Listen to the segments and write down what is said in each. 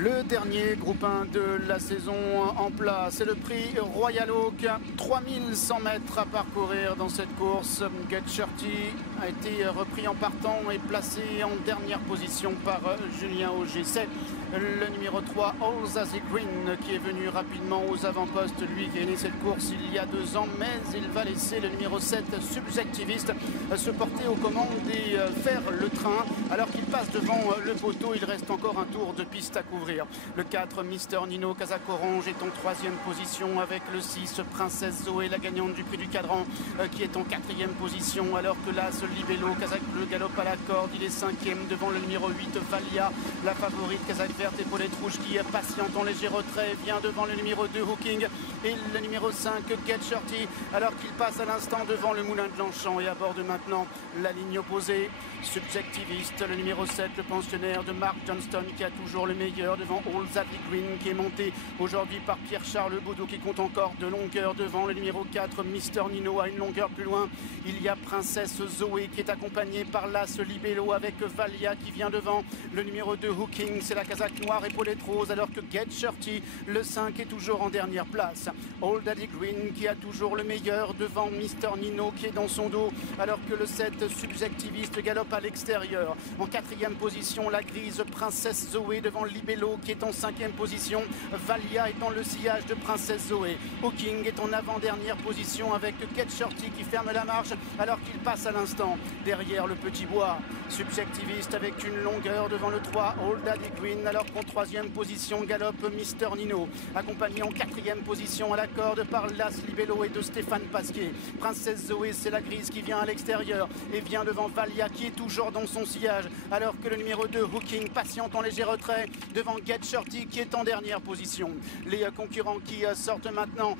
Le dernier groupe 1 de la saison en place, c'est le prix Royal Oak. 3100 mètres à parcourir dans cette course. Get Shorty a été repris en partant et placé en dernière position par Julien Auger. C'est le numéro 3, All Zazie Green, qui est venu rapidement aux avant-postes. Lui qui a gagné cette course il y a 2 ans, mais il va laisser le numéro 7, Subjectivist, se porter aux commandes et faire le train. Alors qu'il passe devant le poteau, il reste encore un tour de piste à couvrir. Le 4, Mister Nino, Kazakh Orange, est en 3e position avec le 6, Princesse Zoé, la gagnante du prix du cadran, qui est en 4e position. Alors que là, ce Libello, Kazakh Bleu, galope à la corde. Il est 5e devant le numéro 8, Valia, la favorite, Kazakh Verte, épaulette rouge, qui patiente en léger retrait, vient devant le numéro 2, Hooking, et le numéro 5, Get Shorty, alors qu'il passe à l'instant devant le moulin de Longchamp et aborde maintenant la ligne opposée. Subjectivist, le numéro 7, le pensionnaire de Mark Johnston, qui a toujours le meilleur devant All Zazie Green, qui est monté aujourd'hui par Pierre-Charles Baudot, qui compte encore de longueur devant le numéro 4, Mister Nino. À une longueur plus loin, il y a Princesse Zoé, qui est accompagnée par l'As Libello avec Valia, qui vient devant le numéro 2, Hooking. C'est la casaque noire épaulette rose, alors que Get Shorty, le 5, est toujours en dernière place. All Daddy Green, qui a toujours le meilleur devant Mister Nino, qui est dans son dos, alors que le 7, Subjectivist, galope à l'extérieur. En 4e position, la grise Princesse Zoé devant Libello, qui est en 5e position. Valia est dans le sillage de Princesse Zoé. Hooking est en avant-dernière position avec Get Shorty qui ferme la marche alors qu'il passe à l'instant derrière le petit bois. Subjectivist avec une longueur devant le 3, All Daddy Green, alors qu'en 3e position galope Mister Nino, accompagné en 4e position à la corde par l'As Libello et de Stéphane Pasquier. Princesse Zoé, c'est la grise qui vient à l'extérieur et vient devant Valia, qui est toujours dans son sillage, alors que le numéro 2, Hooking, patiente en léger retrait devant Get Shorty, qui est en dernière position. Les concurrents qui sortent maintenant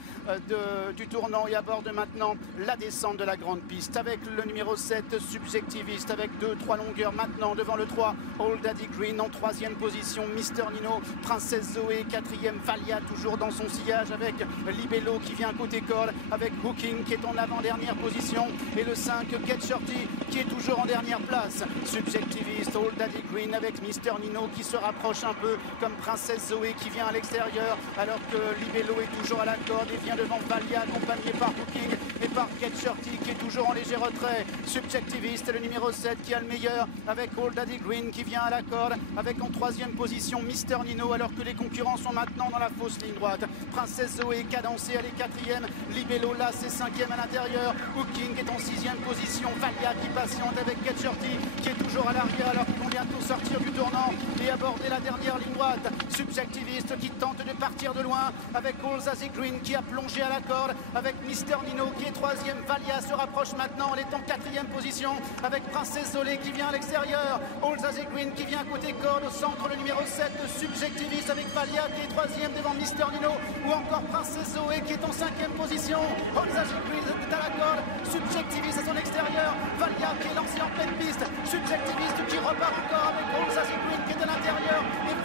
du tournant et abordent maintenant la descente de la grande piste avec le numéro 7, Subjectivist, avec 2-3 longueurs maintenant devant le 3, All Daddy Green, en 3e position Mister Nino, Princesse Zoé, 4e Valia, toujours dans son sillage avec Libello qui vient côté corde, avec Hooking qui est en avant-dernière position, et le 5, Get Shorty, qui est toujours en dernière place. Subjectivist, All Daddy Green avec Mister Nino qui se rapproche un peu, comme Princesse Zoé qui vient à l'extérieur, alors que Libello est toujours à la corde et vient devant Valia, accompagné par Hooking et par Get Shorty qui est toujours en léger retrait. Subjectivist, le numéro 7, qui a le meilleur avec All Daddy Green qui vient à la corde, avec en 3e position Mister Nino, alors que les concurrents sont maintenant dans la fausse ligne droite. Princesse Zoé cadencée, elle est 4e, Libello là c'est 5e à l'intérieur, Hooking est en 6e position, Valia qui patiente avec Get Shorty qui est toujours à l'arrière, alors qu'ils vont bientôt sortir du tournant et aborder la dernière ligne droite. Subjectivist qui tente de partir de loin avec All Zazie Green qui a plongé à la corde, avec Mister Nino qui est 3e, Valia se rapproche maintenant, elle est en 4e position avec Princesse Zoé qui vient à l'extérieur, All Zazie Green qui vient côté corde, au centre le numéro 7, Subjectivist avec Valia qui est 3e devant Mister Nino, ou encore Princesse Zoé qui est en 5e position. All Zazie Green est à la corde, Subjectivist à son extérieur, Valia qui est lancé en pleine piste, Subjectivist qui repart encore avec All Zazie Green qui est à l'intérieur, et